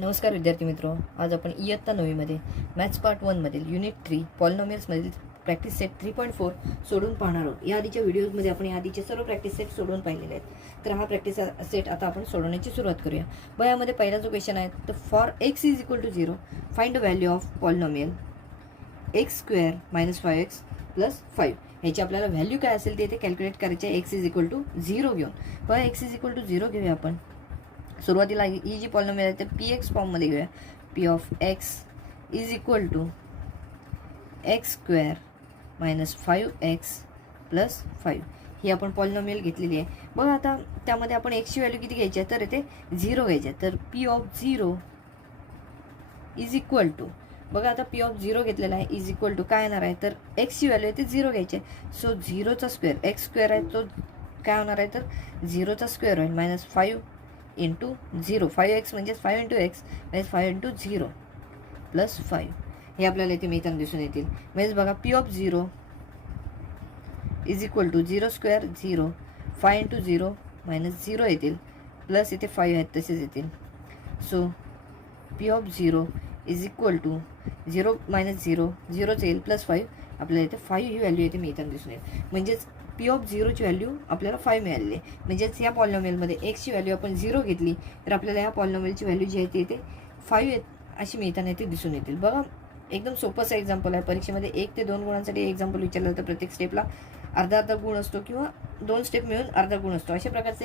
नमस्कार विद्यार्थी मित्रो, आज आपण इयत्ता 9मध्ये मॅथ्स पार्ट 1 मधील युनिट 3 पॉलिनॉमियल्समधील प्रॅक्टिस सेट 3.4 सोडून पाहणार आहोत. या आधीच्या व्हिडिओजमध्ये आपण आधीचे सर्व प्रॅक्टिस सेट सोडून पाहिलेले आहेत. तर हा प्रॅक्टिस सेट आता आपण सोडवण्याची सुरुवात करूया. यामध्ये पहिला जो क्वेश्चन आहे तर for x is equal to 0 find the value of polynomial x square minus 5x plus 5. ह्याची आपल्याला व्हॅल्यू काय असेल ते कॅल्क्युलेट करायचे एक्स इज इक्वल टू 0 घेऊन. एक्स इज इक्वल टू 0 घेऊया आपण. सुरुवातीला ही जी पॉलिनॉमियल आहे तर पी एक्स फॉर्ममध्ये घेऊया. P of X is equal to X square minus 5x plus 5 ही आपण पॉलिनॉमियल घेतलेली आहे. बघा आता त्यामध्ये आपण एक्सची व्हॅल्यू किती घ्यायची आहे तर इथे 0 घ्यायची आहे. तर P of 0 is equal to, बघा आता पी ऑफ 0 घेतलेला आहे इज इक्वल टू काय येणार आहे तर एक्सची व्हॅल्यू आहे ते 0 घ्यायची आहे. सो 0चा स्क्वेअर एक्स स्क्वेअर आहे तो काय होणार आहे तर 0चा स्क्वेअर होईल मायनस 5 इंटू 0. 5x म्हणजे 5 इंटू एक्स म्हणजे 5 इंटू 0 प्लस 5 हे आपल्याला इथे मिळताना दिसून येतील. म्हणजे बघा P of 0 is equal to 0 square 0 5 into 0 minus 0 येतील प्लस इथे 5 आहेत तसेच येतील. So P of 0 is equal to 0 minus 0 0च येईल प्लस 5 आपल्याला इथे 5 ही व्हॅल्यू इथे मिळताना दिसून येईल. म्हणजेच पी ऑफ 0ची व्हॅल्यू आपल्याला 5 मिळालेली आहे. म्हणजेच या पॉलिनॉमियलमध्ये एक्सची व्हॅल्यू आपण 0 घेतली तर आपल्याला या पॉलिनॉमियलची व्हॅल्यू जी आहे ती 5 अशी मिळताना इथे दिसून येतील. बघा एकदम सोपंसं एक्झाम्पल आहे. परीक्षेमध्ये 1 ते 2 गुणांसाठी एक्झाम्पल विचारलं तर प्रत्येक स्टेपला अर्धा गुण असतो किंवा 2 स्टेप मिळून अर्धा गुण असतो. अशा प्रकारचं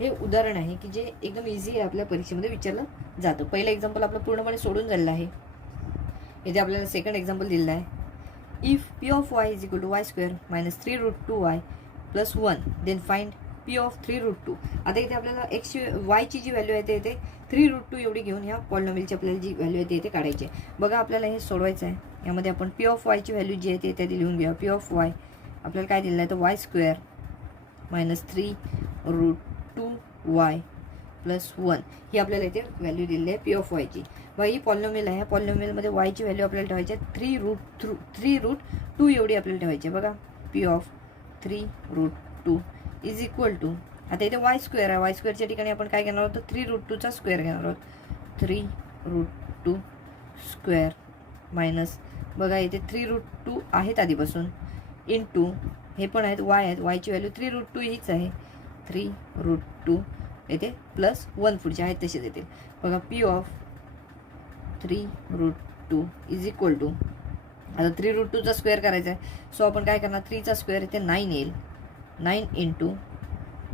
हे उदाहरण आहे की जे एकदम इझी आहे, आपल्या परीक्षेमध्ये विचारलं जातं. पहिलं एक्झाम्पल आपलं पूर्णपणे सोडून झालेलं आहे. इथे आपल्याला सेकंड एक्झाम्पल दिलेलं आहे. If P of y is equal to y square minus 3√2y plus 1 then find P of 3√2. आता इथे आपल्याला एक्सची वायची जी व्हॅल्यू आहे ते इथे 3√2 एवढी घेऊन ह्या पॉलिनॉमियलची आपल्याला जी व्हॅल्यू आहे ते इथे काढायची आहे. बघा आपल्याला हे सोडवायचं आहे. यामध्ये आपण पी ऑफ वायची व्हॅल्यू जी आहे ते इथे लिहून घेऊया. पी ऑफ वाय आपल्याला काय दिलेलं आहे तर y square minus 3√2y plus 1 ही आपल्याला इथे व्हॅल्यू दिलेली आहे पी ऑफ वायची. ही पॉलिनॉमियल आहे. ह्या पॉलिनॉमियलमध्ये वायची व्हॅल्यू आपल्याला ठेवायची आहे 3√2 एवढी आपल्याला ठेवायची आहे. बघा P of 3√2 is equal to, आता इथे वाय स्क्वेअर आहे. वाय स्क्वेअरच्या ठिकाणी आपण काय घेणार आहोत तर 3√2चा स्क्वेअर घेणार आहोत. 3√2 स्क्वेअर मायनस, बघा इथे 3√2 आहेत आधीपासून इंटू हे पण आहेत वाय आहेत. वायची व्हॅल्यू 3√2 हीच आहे. 3√2 येथे प्लस 1 पुढचे आहेत तसेच येतील. बघा P of 3√2 is equal to, आता 3√2चा स्क्वेअर करायचा आहे. सो आपण काय करणार 3चा स्क्वेअर इथे 9 येईल. 9 इंटू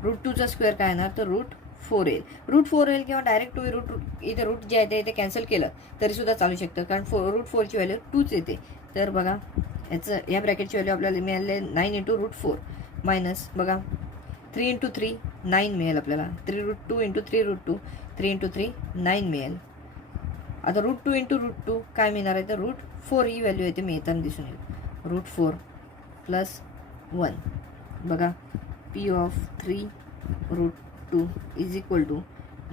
√2चा स्क्वेअर काय येणार तर √4 येईल. √4 येईल किंवा डायरेक्ट इथे रूट जे आहे ते इथे कॅन्सल केलं तरीसुद्धा चालू शकतं, कारण √4ची व्हॅल्यू 2च येते. तर बघा याचं या ब्रॅकेटची व्हॅल्यू आपल्याला मिळाली 9 इंटू √4 मायनस, बघा 3 इंटू 3 9 मिळेल आपल्याला. 3√2 इंटू 3√2 3 इंटू 3 9 मिळेल. आता √2 इंटू √2 काय मिळणार आहे तर √4 ही व्हॅल्यू येते मिळताना दिसून येईल. √4 प्लस 1. बघा P of 3√2 is equal to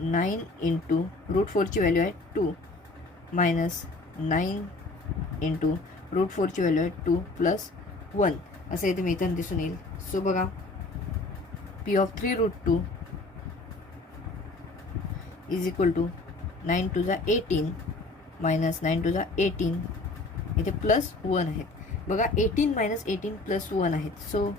9 into √4ची व्हॅल्यू आहे 2 मायनस 9 इंटू √4ची व्हॅल्यू आहे 2 प्लस 1 असं इथे मिळताना दिसून येईल. सो बघा P of 3√2 is equal to 9 two जा 18 मायनस 9 टू जा 18 इथे प्लस 1 आहेत. बघा 18 मायनस 18 प्लस 1 आहेत. सो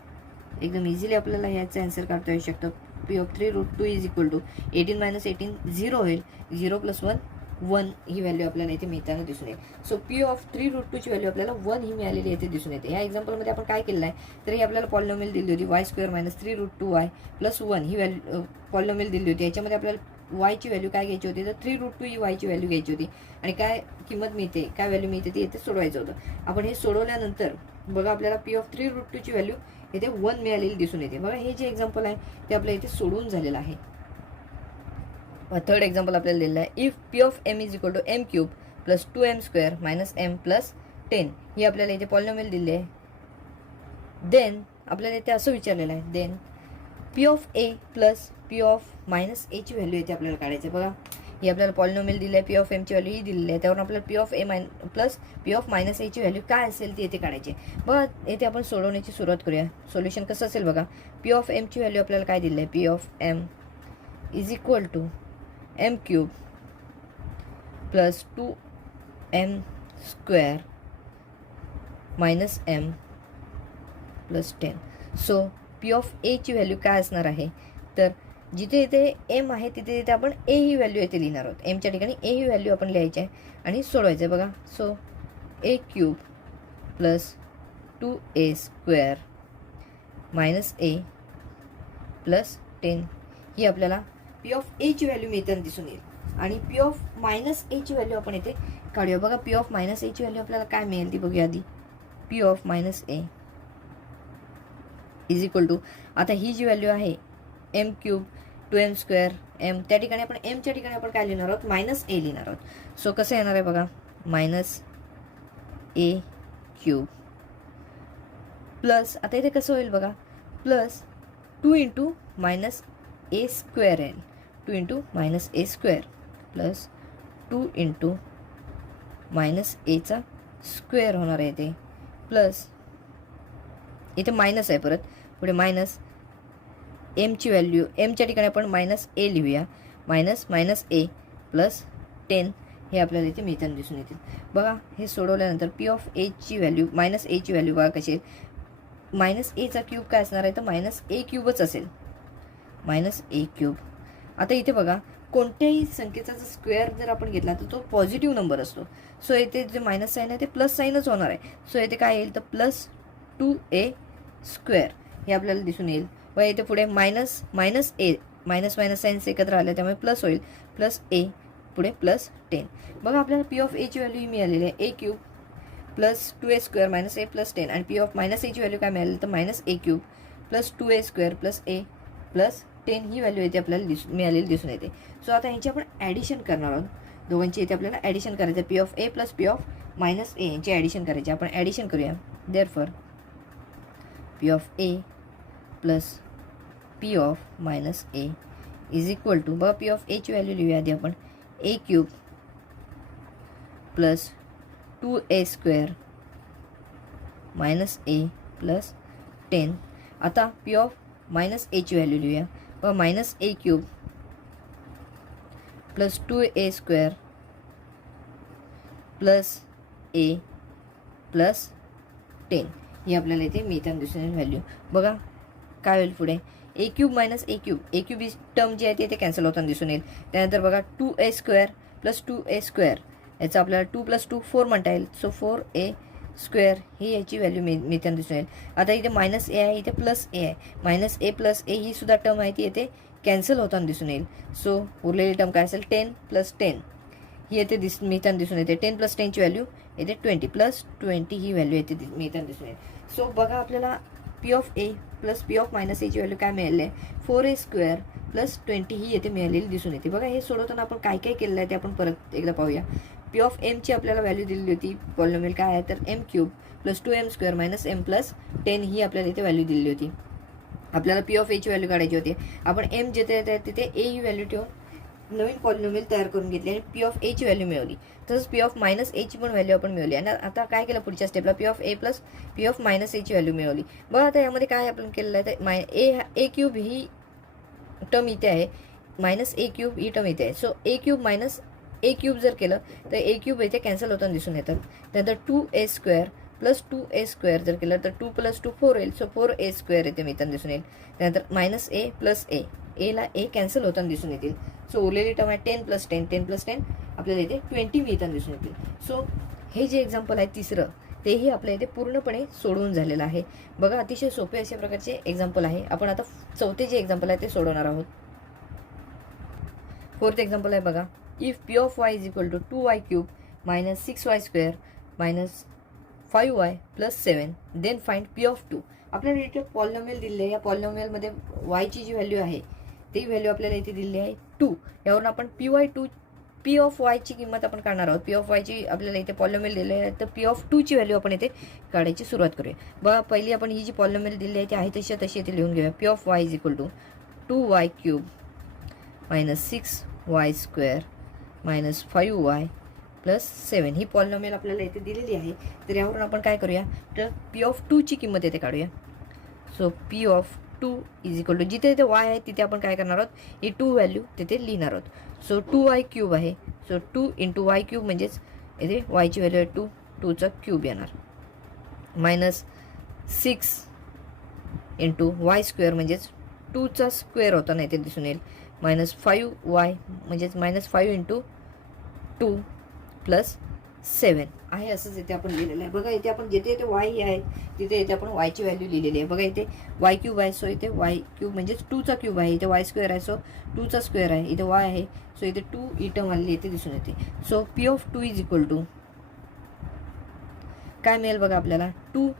एकदम इझिली आपल्याला ह्याचा आन्सर काढता येऊ शकतो. P of 3√2 is equal to 18 minus 18 0 होईल. 0 प्लस 1 1 ही व्हॅल्यू आपल्याला इथे मिळताना दिसून येईल. सो पी ऑफ 3√2ची व्हॅल्यू आपल्याला 1 ही मिळालेली इथे दिसून येते. ह्या एक्झाम्पलमध्ये आपण काय केलं आहे तर ही आपल्याला पॉलिनॉमियल दिली होती y square minus 3√2y plus 1 ही व्हॅल्यू पॉलिनॉमियल दिली होती. याच्यामध्ये आपल्याला वायची व्हॅल्यू काय घ्यायची होती तर 3√2 ही वायची व्हॅल्यू घ्यायची होती आणि काय किंमत मिळते काय व्हॅल्यू मिळते ती इथे सोडवायचं होतं. आपण हे सोडवल्यानंतर बघा आपल्याला पी ऑफ 3√2ची व्हॅल्यू इथे 1 मिळालेली दिसून येते. बघा हे जे एक्झाम्पल आहे ते आपल्या इथे सोडवून झालेलं आहे. थर्ड एक्झाम्पल आपल्याला दिलेलं आहे. If P of M is equal to M cube plus 2m square minus m plus 10 ही आपल्याला इथे पॉलिनॉमियल दिली आहे. देन आपल्याला इथे असं विचारलेलं आहे then P of A plus P of minus एची व्हॅल्यू इथे आपल्याला काढायची आहे. बघा ही आपल्याला पॉलिनॉमियल दिली आहे. पी ऑफ एमची व्हॅल्यू ही दिलेली आहे. त्यावरून आपल्याला P of A plus P of minus एची व्हॅल्यू काय असेल ती इथे काढायची. बघा इथे आपण सोडवण्याची सुरुवात करूया. सोल्युशन कसं असेल बघा. पी ऑफ एमची व्हॅल्यू आपल्याला काय दिली आहे. P of M is equal to M cube plus 2m square minus m plus 10. So P of एची व्हॅल्यू काय असणार आहे, तर जिथे इथे एम आहे तिथे तिथे आपण ए ही व्हॅल्यू येथे लिहिणार आहोत. एमच्या ठिकाणी ए ही व्हॅल्यू आपण लिहायची आहे आणि सोडवायचं आहे. बघा, so A cube plus 2a square minus A plus 10 ही आपल्याला पी ऑफ एची व्हॅल्यू मिळताना दिसून येईल. आणि पी ऑफ मायनस एची व्हॅल्यू आपण इथे काढूया. बघा, पी ऑफ मायनस एची व्हॅल्यू आपल्याला काय मिळेल ती बघूया आधी. P of minus A is equal to, आता ही जी व्हॅल्यू आहे M cube 2m square M, त्या ठिकाणी आपण एमच्या ठिकाणी आपण काय लिहिणार आहोत, मायनस ए लिहिणार आहोत. सो कसं येणार आहे बघा, मायनस ए क्यूब प्लस, आता इथे कसं होईल बघा, प्लस 2 इंटू मायनस ए स्क्वेअर येईल. 2 इंटू मायनस ए स्क्वेअर प्लस 2 इंटू मायनस एचा स्क्वेअर होणार आहे ते, प्लस इथे मायनस आहे परत पुढे मायनस एमची व्हॅल्यू, एमच्या ठिकाणी आपण मायनस ए लिहूया. मायनस मायनस ए प्लस 10 हे आपल्याला इथे मिळताना दिसून येतील. बघा, हे सोडवल्यानंतर पी ऑफ एची व्हॅल्यू मायनस एची व्हॅल्यू बघा कशी आहे. मायनस एचा क्यूब काय असणार आहे, तर मायनस ए क्यूबच असेल. Minus A cube. आता इथे बघा, कोणत्याही संख्येचा जर स्क्वेअर जर आपण घेतला तर तो पॉझिटिव्ह नंबर असतो. सो इथे जे मायनस साईन आहे ते प्लस साईनच होणार आहे. सो इथे काय येईल, तर प्लस 2a स्क्वेअर हे आपल्याला दिसून येईल. व इथे पुढे मायनस मायनस ए, मायनस मायनस साईन्स एकत्र आले त्यामुळे प्लस होईल. प्लस ए पुढे प्लस 10. बघा, आपल्याला पी ऑफ एची व्हॅल्यू ही मिळालेली आहे A cube plus 2a square minus A plus 10. आणि पी ऑफ मायनस एची व्हॅल्यू काय मिळाली, तर minus A cube plus 2a square plus A plus 10 ही व्हॅल्यू इथे आपल्याला मिळालेली दिसून येते. सो आता यांची आपण ॲडिशन करणार आहोत. दोघांची इथे आपल्याला ॲडिशन करायचं आहे. P of A plus P of minus A यांची ॲडिशन करायची. आपण ॲडिशन करूया. Therefore P of A plus P of minus A is equal to, बघा पी ऑफ एची व्हॅल्यू लिहूया आधी आपण, A cube plus 2a square minus A plus 10. आता पी ऑफ मायनस एची व्हॅल्यू लिहूया. बघा, minus A cube plus 2a square plus A plus 10 ही आपल्याला इथे मिळताना दिसून येईल व्हॅल्यू. बघा काय होईल पुढे, ए cube minus A cube, A cube he term जी आहे ती इथे कॅन्सल होताना दिसून येईल. त्यानंतर बघा 2a square plus 2a square याचा आपल्याला 2 प्लस 2 4 म्हणता येईल. सो 4a स्क्वेअर ही याची व्हॅल्यू मिळताना दिसून येईल. आता इथे मायनस ए आहे, इथे प्लस ए आहे. मायनस ए प्लस ए ही सुद्धा टर्म आहे ती येथे कॅन्सल होताना दिसून येईल. सो उरलेली टर्म काय असेल, 10 प्लस 10 ही येथे मिळताना दिसून येते. 10 प्लस 10ची व्हॅल्यू येते 20 प्लस 20 ही व्हॅल्यू येते मिळताना दिसून येईल. सो बघा, आपल्याला P of A plus P of minus एची व्हॅल्यू काय मिळाली आहे, 4a स्क्वेअर प्लस 20 ही येथे मिळालेली दिसून येते. बघा, हे सोडवताना आपण काय काय केलेलं आहे ते आपण परत एकदा पाहूया. पी ऑफ एमची आपल्याला व्हॅल्यू दिलेली होती, पॉलिनॉमियल काय आहे तर M cube plus 2m square minus M plus 10 ही आपल्याला इथे व्हॅल्यू दिलेली होती. आपल्याला पी ऑफ एची व्हॅल्यू काढायची होती. आपण एम जिथे येते तिथे ए ही व्हॅल्यू ठेवून नवीन पॉलिनॉमियल तयार करून घेतली आणि पी ऑफ एची व्हॅल्यू मिळवली. तसंच पी ऑफ मायनस एची पण व्हॅल्यू आपण मिळवली. आणि आता काय केलं पुढच्या स्टेपला, P of A plus P of minus एची व्हॅल्यू मिळवली. बघा, आता यामध्ये काय आपण केलेलं आहे, तर ए क्यूब ही टर्म इथे आहे, minus A cube he term इथे आहे. So A cube minus A cube जर केलं तर ए क्यूब इथे कॅन्सल होताना दिसून येतात. त्यानंतर 2a square plus 2a square जर केलं तर 2 प्लस 2 4 येईल. सो 4a स्क्वेअर इथे मिळताना दिसून येईल. त्यानंतर मायनस ए प्लस एला ए कॅन्सल होताना दिसून येतील. सो उरलेली टर्म आहे 10 प्लस 10, 10 प्लस 10 आपल्याला इथे 20 मिळताना दिसून येतील. सो हे जे एक्झाम्पल आहे तिसरं तेही आपल्या इथे पूर्णपणे सोडवून झालेलं आहे. बघा, अतिशय सोपे अशा प्रकारचे एक्झाम्पल आहे. आपण आता चौथे जे एक्झाम्पल आहे ते सोडवणार आहोत. फोर्थ एक्झाम्पल आहे बघा, if P of Y is equal to 2y cube minus 6y square minus 5y plus 7 then find P of 2. आपल्याला इथे पॉलिनॉमियल दिले आहे. या पॉलिनॉमियलमध्ये वायची जी व्हॅल्यू आहे ती व्हॅल्यू आपल्याला इथे दिलेली आहे 2. यावरून आपण पी ऑफ वायची किंमत आपण काढणार आहोत. पी ऑफ वायची आपल्याला इथे पॉलिनॉमियल दिले आहे तर पी ऑफ 2ची व्हॅल्यू आपण इथे काढायची सुरुवात करूया. बघा, पहिली आपण ही जी पॉलिनॉमियल दिली आहे ती आहे तशी इथे लिहून घेऊया. P of Y is equal to 2y cube minus 6y square minus 5y plus 7 ही पॉलिनॉमियल आपल्याला इथे दिलेली आहे. तर यावरून आपण काय करूया, तर पी ऑफ 2ची किंमत येथे काढूया. So P of two is equal to जिथे जिथे वाय आहे तिथे आपण काय करणार आहोत, ही 2 व्हॅल्यू तिथे लिहिणार आहोत. सो 2y क्यूब आहे. सो 2 इंटू वाय क्यूब म्हणजेच इथे वायची व्हॅल्यू आहे 2, 2चा क्यूब येणार. मायनस 6 इंटू वाय स्क्वेअर म्हणजेच 2चा स्क्वेअर होता नाही ते दिसून येईल. मायनस 5y म्हणजेच मायनस 5 इंटू 2 प्लस 7 आहे. असंच इथे आपण लिहिलेलं आहे. बघा इथे आपण जिथे इथे वाय आहे तिथे इथे आपण वायची व्हॅल्यू लिहिलेली आहे. बघा इथे वाय क्यूब आहे. सो इथे वाय क्यूब म्हणजेच 2चा क्यूब आहे. इथे वाय स्क्वेअर आहे. सो 2चा स्क्वेअर आहे. इथे वाय आहे. सो इथे 2 ही टर्म आलेली इथे दिसून येते. So P of 2 is equal to काय मिळेल बघा आपल्याला, 2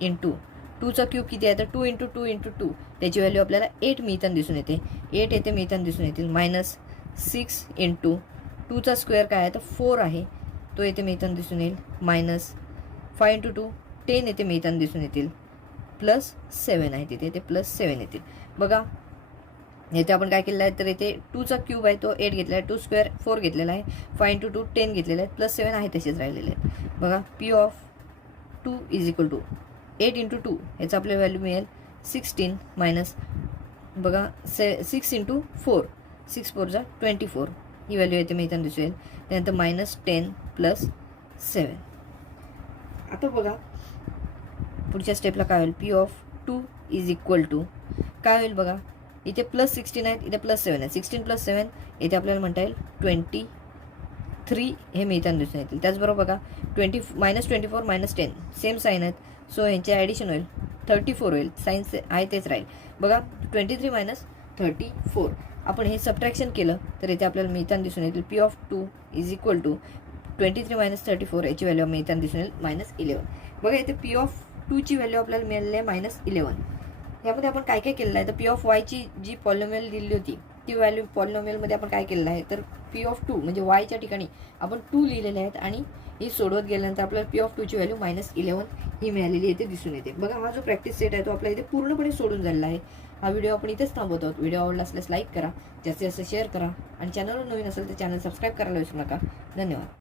इंटू 2चा क्यूब किती आहे तर 2 इंटू 2 इंटू 2 त्याची व्हॅल्यू आपल्याला 8 मिळताना दिसून येते. 8 येथे मिळताना दिसून येतील. मायनस 6 इंटू 2चा स्क्वेअर काय आहे तर 4 आहे, तो येथे मिळताना दिसून येईल. मायनस 5 इंटू 2 10 येथे मिळताना दिसून येतील. प्लस 7 आहे तिथे, प्लस 7 येतील. बघा इथे आपण काय केलेलं आहे तर इथे 2चा क्यूब आहे तो 8 घेतलेला आहे, 2 स्क्वेअर 4 घेतलेला आहे, 5 इंटू 2 10 घेतलेला आहे, प्लस 7 आहे तसेच राहिलेले आहेत. बघा P of 2 is equal to 8 into 2 ह्याचं आपल्याला व्हॅल्यू मिळेल 16 मायनस बघा 6 इंटू 4 6 4 जा 24 ही व्हॅल्यू येते मिळताना दिसेल. त्यानंतर मायनस 10 प्लस 7. आता बघा पुढच्या स्टेपला काय होईल, P of 2 is equal to काय होईल बघा, इथे प्लस 16 आहेत, इथे प्लस 7 आहे. 16 प्लस 7 इथे आपल्याला म्हणता येईल 23 हे मिळताना दिसून येतील. त्याचबरोबर बघा मायनस 24 मायनस 10 सेम साईन आहेत. सो यांचे ॲडिशन होईल 34 होईल. साईन्स आहे तेच राहील. बघा 23 मायनस 34 आपण हे सबट्रॅक्शन केलं तर इथे आपल्याला मिळताना दिसून येतील P of 2 is equal to 23 minus 34 याची व्हॅल्यू मिळताना दिसून येईल मायनस 11. बघा इथे पी ऑफ 2ची व्हॅल्यू आपल्याला मिळालेली आहे मायनस 11. यामध्ये आपण काय काय केलेलं आहे तर पी ऑफ वायची जी पॉलिनॉमियल दिली होती ती व्हॅल्यू पॉलिनॉमियलमध्ये आपण काय केलेलं आहे तर पी ऑफ 2 म्हणजे वायच्या ठिकाणी आपण 2 लिहिलेले आहेत आणि ही सोडवत गेल्यानंतर आपल्याला पी ऑफ 2ची व्हॅल्यू मायनस 11 ही मिळालेली इथे दिसून येते. बघा हा जो प्रॅक्टिस सेट आहे तो आपल्या इथे पूर्णपणे सोडून झालेला आहे. हा व्हिडिओ आपण इथेच थांबवतो आहोत. व्हिडिओ आवडला असल्यास लाईक करा, जास्तीत जास्त शेअर करा आणि चॅनलवर नवीन असेल तर चॅनल सबस्क्राईब करायला विसरू नका. धन्यवाद.